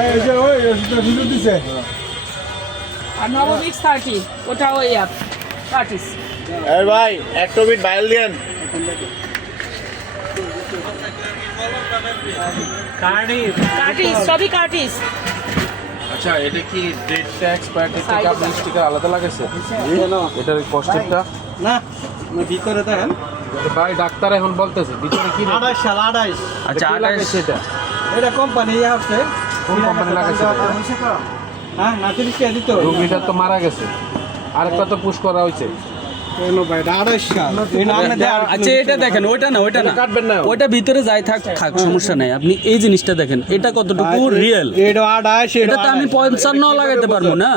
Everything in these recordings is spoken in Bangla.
এই যে ওই ভিডিও দিছে আর নবমিক্স 30 ওটা ওই অ্যাপ 30 এই ভাই একটা বিট বাইল দেন কার্টিস সবই কার্টিস। আচ্ছা এটা কি ডেট ট্যাক্স প্যাকেট থেকে আপনি স্টিকার আলাদা লাগাইছে এটার কস্টিংটা না ভিতরে দেখেন ভাই ডাক্তার এখন বলতেছে ভিতরে কি 28 সাল 28 আচ্ছা লাগাইছে এটা এটা কোম্পানি আছে কোন কোম্পানি লাগাইছে হ্যাঁ নাচুরিস কে দিত রোগীটা তো মারা গেছে আরেকটা তো পুশ করা হয়েছে কেন ভাই 28 সাল এই নামে দেন আচ্ছা এটা দেখেন ওইটা না কাটবেন না ওইটা ভিতরে যাই থাক সমস্যা নাই। আপনি এই জিনিসটা দেখেন এটা কতটুকু রিয়েল। এটা 28 এটা তো আমি 55 লাগাইতে পারবো না,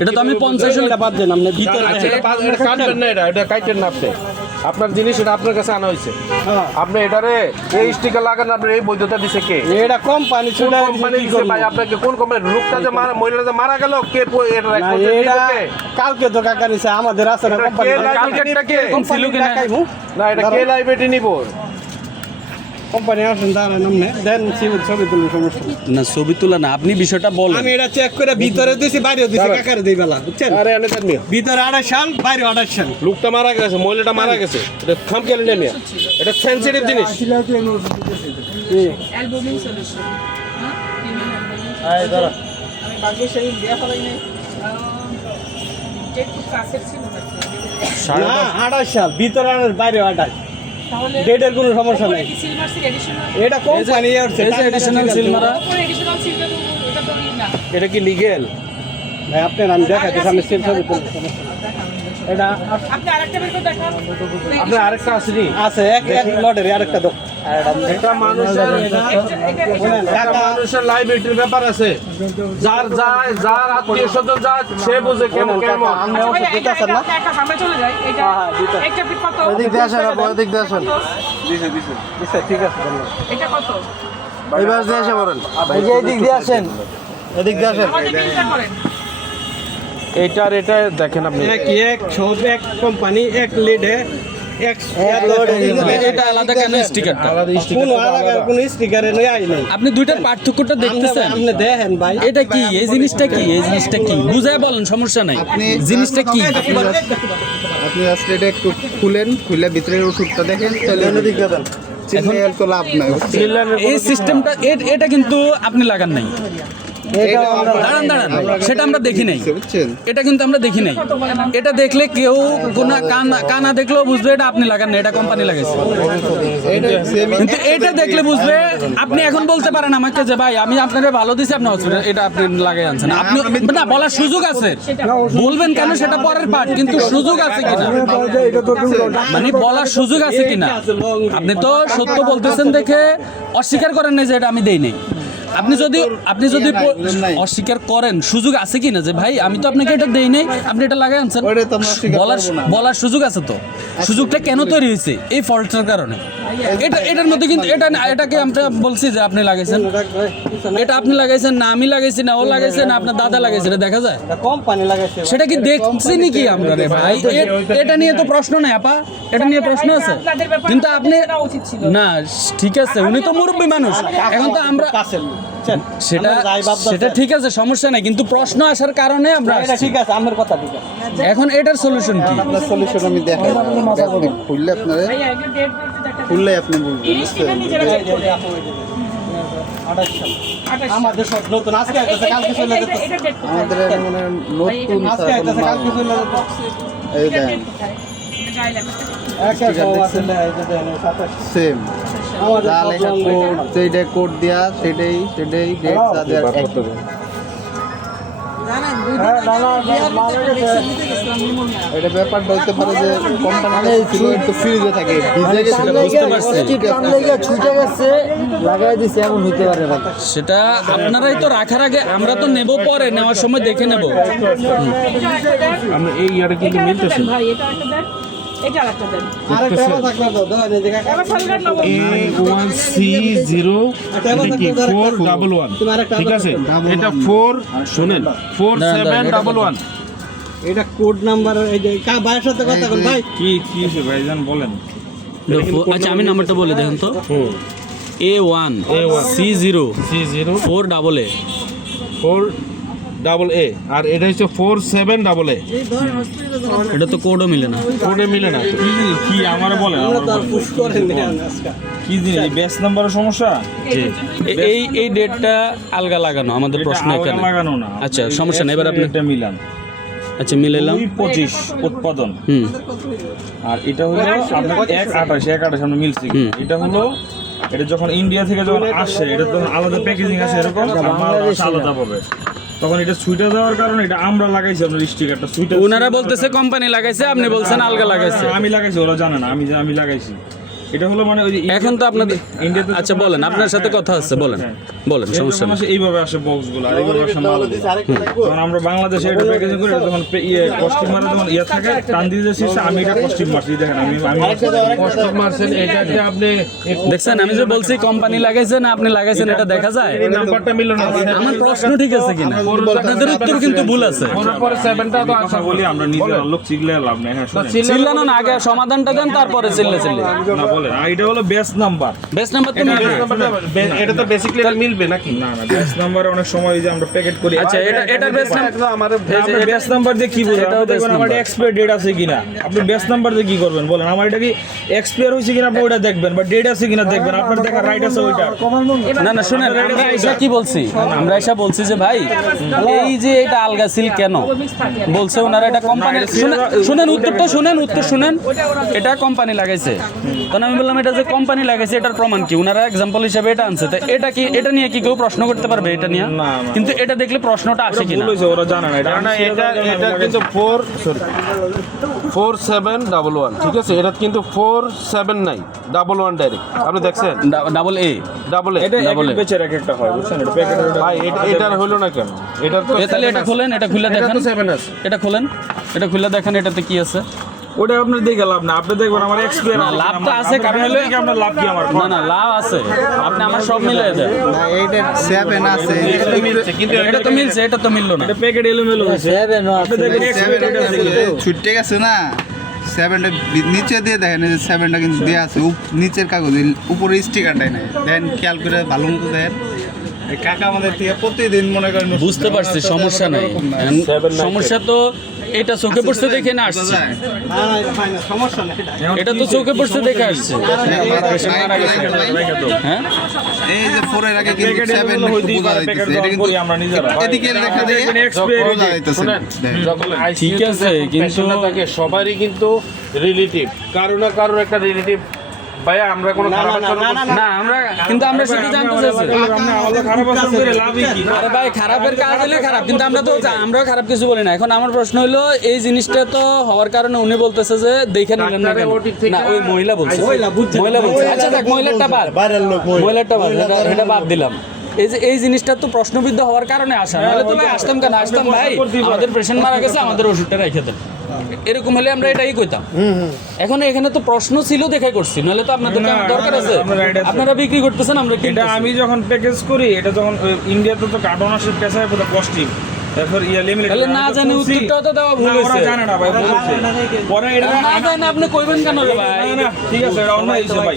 এটা তো আমি 50 এটা বাদ দেন আপনি ভিতরে আচ্ছা এটা কাটবেন না এটা কাটেন না আপনি আপনার জিনিস এটা আপনার কাছে আনা হয়েছে আপনি এটারে এই স্টিকার লাগান আপনার এই বৈধতা দিছে কে এটা কোম্পানি কোন কোম্পানি দিছে ভাই আপনাকে কোন কোম্পানি লোকটা যে মারা মহিলাটা যে মারা গেল কে এটা এটা কালকে তো কাকা নিছে আমাদের আছে না কোম্পানি কালকেরটা কে ছিল কিনা? না এটা কে লাইব্রেরি নিব কোম্পানি আসেন দাঁড়ান নামনে দেন ছবি তুলুন সমস্যা না ছবি তোলা না, আপনি বিষয়টা বলেন। আমি এটা চেক করে ভিতরে দিছি বাইরেও দিছি কাকারে দেই বেলা বুঝছেন আরে এনে দেন মিয়া ভিতরে 28 সাল বাইরে 28 সাল লোকটা মারা গেছে মহিলাটা মারা গেছে এটা খাম কেন নেই মিয়া এটা সেনসিটিভ জিনিস অ্যালবুমিন সলিউশন হ্যাঁ আয় দাঁড়া আমি বাকি সেই দেয়া ফলাই নাই ডেট খুব কাছের ছিল না 28 সাল ভিতরে 28 বাইরে 28 তাহলে ডেটের কোনো সমস্যা নাই কি সিলভার সিল এডিশনাল এটা কোম্পানি আসছে এই যে additional seal মারা। উপরে এডিশনাল সিলটা তো এটা তো না এটা কি লিগ্যাল ভাই আপনার আমি দেখাতে সামনে সেল ছবি তুলুন সমস্যা নাই। এটা আপনি আরেকটা বের করে দেখান আপনার আরেকটা আছে নি আছে এক লটের আরেকটা দাও একটা মানুষের একটা মানুষের লাইবিলিটির ব্যাপার আছে যার যায় যার আত্মীয় স্বজন যায় সে বুঝে কেমন কেমন আমরা ওষুধ দিতেছেন না একটা সামনে চলে যায় এটা একটা পিট কত এদিক দিয়ে আসেন এদিক দিয়ে আসেন দিছে ঠিক আছে ধন্যবাদ এটা কত এবার দিয়ে এসে বলেন এই যে এদিক দিয়ে আসেন এদিক দিয়ে আসেন আমাদের বিলটা করেন এইটার এটা দেখেন আপনি এক সব এক কোম্পানি এক লিডে এক এটা আলাদা কেন স্টিকারটা? কোনো আলাদা কোনো স্টিকারে নয় আই নাই আপনি দুইটার পার্থক্যটা দেখতেছেন? আপনি দেখেন ভাই এটা কি এই জিনিসটা কি এই জিনিসটা কি বুঝায় বলেন, সমস্যা নাই। জিনিসটা কি আপনি আসলে এটা একটু খুলে ভিতরের ওষুধটা দেখেন তাহলে এদিক দিয়ে দেন সিগন্যাল তো লাভ নাই এই সিস্টেমটা এটা কিন্তু আপনি লাগান নাই। দাঁড়ান দাঁড়ান সেটা আমরা দেখি নাই, বুঝছেন এটা কিন্তু আমরা দেখি নাই। এটা দেখলে কেউ কোনো কানা দেখলেও বুঝবে এটা আপনি লাগান না, এটা কোম্পানি লাগাইছে। কিন্তু এটা দেখলে বুঝবে। আপনি এখন বলতে পারেন আমাকে যে ভাই আমি আপনাদের ভালো দিছি আপনি হসপিটাল এটা আপনি লাগাই আনছেন, আপনি না বলার সুযোগ আছে, বলবেন কেন সেটা পরের পার্ট, কিন্তু সুযোগ আছে কিনা মানে বলার সুযোগ আছে কিনা। আপনি তো সত্য বলতেছেন দেখে অস্বীকার করেন না যে এটা আমি দেই নাই। আপনি যদি অস্বীকার করেন সুযোগ আছে কিনা যে ভাই আমি তো আপনাকে এটা দেই নাই আপনি এটা লাগাই আনছেন, বলার সুযোগ আছে। তো সুযোগটা কেন তৈরি হয়েছে? এই ফল্টটার কারণে। এটার মধ্যে কিন্তু এটাকে আমরা বলছি যে আপনি লাগাইছেন, এটা আপনি লাগাইছেন না আমি লাগাইছি না ও লাগাইছে না আপনার দাদা লাগাইছে, এটা দেখা যায় কোম্পানি লাগাইছে সেটা কি দেখছি নাকি আমরা রে ভাই? এটা নিয়ে তো প্রশ্ন নাই আপা, এটা নিয়ে প্রশ্ন আছে কিন্তু আপনি না ঠিক আছে উনি তো মুরব্বী মানুষ এখন তো আমরা সেটা ঠিক আছে সমস্যা নাই, কিন্তু প্রশ্ন আসার কারণে আমরা ঠিক আছে আমার কথা ঠিক আছে এখন এটার সলিউশন কি? আপনার সলিউশন আমি দেখাই খুললে আপনারা ভাই আগে ডেট বলতে দেখা খুললে আপনি বুঝবেন 30 টাকা নিজেরা চেক করে আমাদের সব নতুন আজকে আছে কালকে চলে যেতে এটা ডেট আমাদের মানে নতুন আজকে আছে কালকে চলে যেতে এই এটা দেন ডেট কোথায় এটা গায়ে লেখা এক এক আছে এই যে দেন 27 সেম আমাদের যা লেখা কোড যেটা কোড দেয়া সেটাই ডেট তাদের এক এটা ব্যাপারটা হইতে পারে যে কোম্পানি ছিল একটু ফ্রিজে থাকে ভিজে গেছে বুঝতে পারছি ছুটে গেছে লাগাই দিছে এমন হইতে পারে ভাই। সেটা আপনারাই তো রাখার আগে আমরা তো নেব পরে নেওয়ার সময় দেখে নেব। আমরা এই ইয়ারে কিন্তু মিলতেছে ভাই এটা একটা দেন এটা আরেকটা দেন আরেকটা থাকলে দাও দাও এই যে কাকা এবার সালগার নব A1C0 ঠিক আছে এটা 4 শুনেন 4711 এটা কোড নাম্বার এই যে ভাইয়ের সাথে কথা বল ভাই কি ভাইজান বলেন। আচ্ছা আমি নাম্বারটা বলে দেখেন তো A1C0 4AA 4AA আর এটা হচ্ছে 47AA। এটা তো কোডও মিলে না। কোডে মিলে না তো। কি আমার বলে পুশ করে নেন আজকে। কি জিনিস ব্যাস নাম্বারের সমস্যা? এই ডেটটা আলগা লাগানো আমাদের প্রশ্ন এটা এখানে। আলগা লাগানো না। আচ্ছা সমস্যা নেই, এবার আপনি এটা মিলান। আচ্ছা মিলাইলাম। 25 উৎপাদন হুম আর এটা হলো আপনার 128 আমরা মিলছি। এটা হলো এটা যখন ইন্ডিয়া থেকে যখন আসে এটা তো আলাদা প্যাকেজিং আছে এরকম মাল আলাদা পাবে। তখন এটা সুইটা দেওয়ার কারণে এটা আমরা লাগাইছি আপনার স্টিকারটা সুইটা। ওনারা বলতেছে কোম্পানি লাগাইছে, আপনি বলছেন আলগা লাগাইছে। আমি লাগাইছি, ওরা জানে না আমি লাগাইছি। এটা হলো মানে ওই যে এখন তো আপনাদের ইন্ডিয়াতে আচ্ছা বলেন, আপনার সাথে কথা আছে, বলেন বলেন সমস্যা নেই। এইভাবে আসে বক্সগুলো আর এইভাবে আসে মাল। তখন আমরা বাংলাদেশে এটা প্যাকেজিং করি, এটা তখন কস্টিং মারা তখন থাকে টান দিয়ে যাচ্ছি, আমি এটা কস্টিং মারছি। দেখেন আমি কষ্ট মারছেন, এটাতে আপনি দেখছেন আমি যে বলছি কোম্পানি লাগাইছে না আপনি লাগাইছেন এটা দেখা যায়। এই নাম্বারটা মিললো না। আমার প্রশ্ন ঠিক আছে কিনা, আপনাদের উত্তর কিন্তু ভুল আছে। পরে 7টা তো কথা বলি আমরা নিজের লোক চিগলে লাভ নাই। হ্যাঁ শুনেন। চিল্লানো না, আগে সমাধানটা দেন তারপরে চিল্লে না বলেন এটা হলো বেস্ট নাম্বার। বেস্ট নাম্বার তো মিলবে। এটা তো বেসিক্যালি মিলবে নাকি? না বেস্ট নাম্বার অনেক সময় যে আমরা প্যাকেট করি। আচ্ছা এটা বেস্ট নাম্বার। আমার আপনি বেস্ট নাম্বার দিয়ে কি বুঝবেন? এটাও best আমার number। এক্সপায়ার ডেট আছে কিনা আপনি বেস্ট নাম্বার দিয়ে কি করবেন বলেন? আমার এটা কি এক্সপায়ার হইছে কিনা আপনি ওটা দেখবেন, বা ডেট আছে কিনা দেখবেন। আপনার দেখা রাইট আছে ওইটা। না না শুনেন, আমরা এসা কি বলছি, আমরা এসা বলছি যে ভাই এই যে এটা আলগা সিল কেন বলছে ওনারা, এটা কোম্পানি। শুনেন উত্তরটা শুনেন, উত্তর শুনেন। এটা কোম্পানি লাগাইছে, তখন আমি বললাম এটা যে কোম্পানি লাগাইছে এটার প্রমাণ কি? ওনারা এক্সাম্পল হিসেবে এটা আনছে, তো এটা কি, এটা নিয়ে কি কেউ প্রশ্ন করতে পারবে এটা নিয়ে? কিন্তু এটা দেখলে প্রশ্নটা আসে কিনা। ভুল হইছে, ওরা জানে না এটা। না এটা কিন্তু 4711 ঠিক আছে। এটা কিন্তু 47911 ডাইরেক্ট আপনি দেখছেন ডাবল এ ডাবল এটা এক এক বেচের এক একটা হয় বুঝছেন? এটা প্যাকেট ভাই এটার হলো না কেন? এটার তো তাহলে এটা খোলেন, এটা খুলে দেখেন। 7 আছে। এটা খোলেন, এটা খুলে দেখেন এটাতে কি আছে। ওটা আপনার দেখে লাভ না, আপনি দেখবেন আমার এক্সপায়ার না, লাভটা আছে, কারণ হলো আপনার লাভ কি আমার? না না লাভ আছে, আপনি আমার সব মিলে দেন। না এইটা 7 আছে কিন্তু এটা তো মিলছে, এটা তো মিললো না। এটা প্যাকেট এলোমেলো হয়েছে। আপনি দেখেন এক্সপায়ার ডেট আছে কিনা। ছুটে গেছে না 7টা নিচে দিয়ে দেখেন, এই যে 7টা কিন্তু দেওয়া আছে নিচের কাগজে, উপরে স্টিকারটাই নাই। দেখেন খেয়াল করে ভালো মতো দেখেন। এই কাকা আমাদের থেকে প্রতিদিন মনে করেন বুঝতে পারছি, সমস্যা নাই। সমস্যা তো এটা চোখে পড়ছে দেখে না আসছে, না এটা ফাইনাল, সমস্যা নেই এটা। এটা তো চোখে পড়ছে দেখে আসছে। হ্যাঁ এই যে 4 এর আগে কিন্তু 7 এলোমেলো হইতেই বোঝা পারে, প্যাকেট যাইতেছে। এটা কিন্তু আমরা নিজেরা। এদিকে লেখা দিয়ে এক্সপায়ার বোঝা যাইতেছে না। দেখেন। যখন ঠিক আছে, কিন্তু থাকে সবারই কিন্তু রিলেটিভ, কারো না কারোর একটা রিলেটিভ। ভাই আমরা কোনো খারাপ আচরণ করছি না আমরা, কিন্তু আমরা শুধু জানতে চাইছি। আমাদের খারাপ আচরণ করে লাভই কি? আরে ভাই খারাপের কাজ হলে খারাপ, কিন্তু আমরা তো আমরাও খারাপ কিছু বলি না। এখন আমার প্রশ্ন হলো এই জিনিসটা তো হওয়ার কারণে উনি বলতেছে যে দেখে নিলেন না কেন? না ওই মহিলা বলছে, মহিলা বলছে। আচ্ছা দেখ মহিলাটা বাদ, মহিলাটা বাদ, এটা বাদ দিলাম। এই যে এই জিনিসটা তো প্রশ্নবিদ্ধ হওয়ার কারণে আসা, নাহলে তো ভাই আসতাম কেন? আসতাম ভাই আমাদের পেশেন্ট মারা গেছে, আমাদের ওষুধটা রেখে দেন, এরকম হলে আমরা এটাই কইতাম। এখন এখানে তো প্রশ্ন ছিল দেখাই করছি, নাহলে তো আপনাদের তো দরকার আছে। আপনারা বিক্রি করতেছেন, আমরা এটা কিনতেছি। আমি যখন প্যাকেজ করি, এটা যখন ইন্ডিয়াতে তো কার্টন আসে পেশায় পুরো কস্টিং, তারপর লেমিনেট। তাহলে না জানি উত্তরটাও তো দেওয়া ভুল ওরা হয়েছে। জানে না ভাই, ভুল হয়েছে। পরে এটা না জানি আপনি কইবেন কেন রে ভাই? না ঠিক আছে, এটা অন্য হয়েছে ভাই।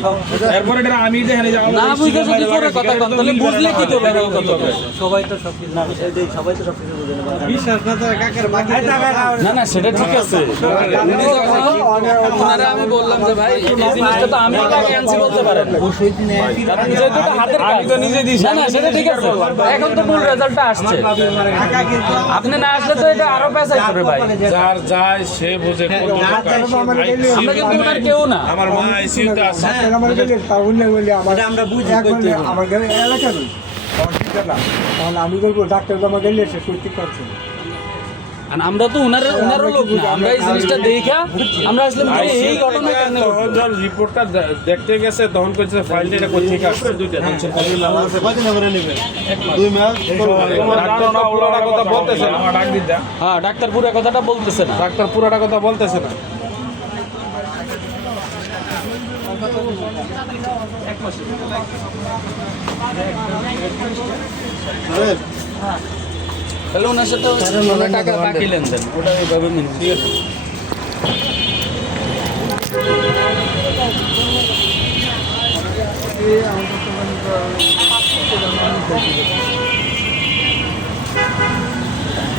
এরপর এটা আমি দেখেন এই যে না বুঝে যদি করে কথা কন, তাহলে বুঝলে কি করবে কত? বিশ্বাস না তো কাকের বাকি না না সেটা ঠিক আছে। উনি যখন ওনারা আমি বললাম যে ভাই এই জিনিসটা তো আমি আগে আনছি বলতে পারেন, কারণ যেহেতু এটা হাতের কাজ। আমি তো নিজে দিছি। না না সেটা ঠিক আছে, এখন তো ফুল রেজাল্টটা আসছে। আপনি না আসলে তো এটা আরো পেছাই করে ভাই। যার যায় সে বুঝে কত আমরা কিন্তু ওনার কেউ না। আমার মা আইসিইউতে আছে। আমরা বুঝি আমার গেলে এলাকা নেই তাহলে আমি বলবো ডাক্তার তো আমার গেলে সে সত্যি করছে আর আমরা তো ওনারও লোক না, আমরা এই জিনিসটা দেখা আমরা আসলে এই ঘটনা কেন তখন যখন রিপোর্টটা দেখতে গেছে তখন কইছে ফাইলটা এটা কই থেকে আসছে। দুইটা টেনশন করি লাভ আছে। ডাক্তার না পুরোটা কথা বলতেছে না। আমার ডাক দিতে হ্যাঁ ডাক্তার পুরো কথাটা বলতেছে না। ডাক্তার পুরোটা কথা বলতেছে না। তাহলে ওনার সাথে ওনার টাকা বাকি লেনদেন ওটা এইভাবে নিন, ঠিক আছে?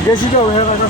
দেশি তো হয়ে গেছে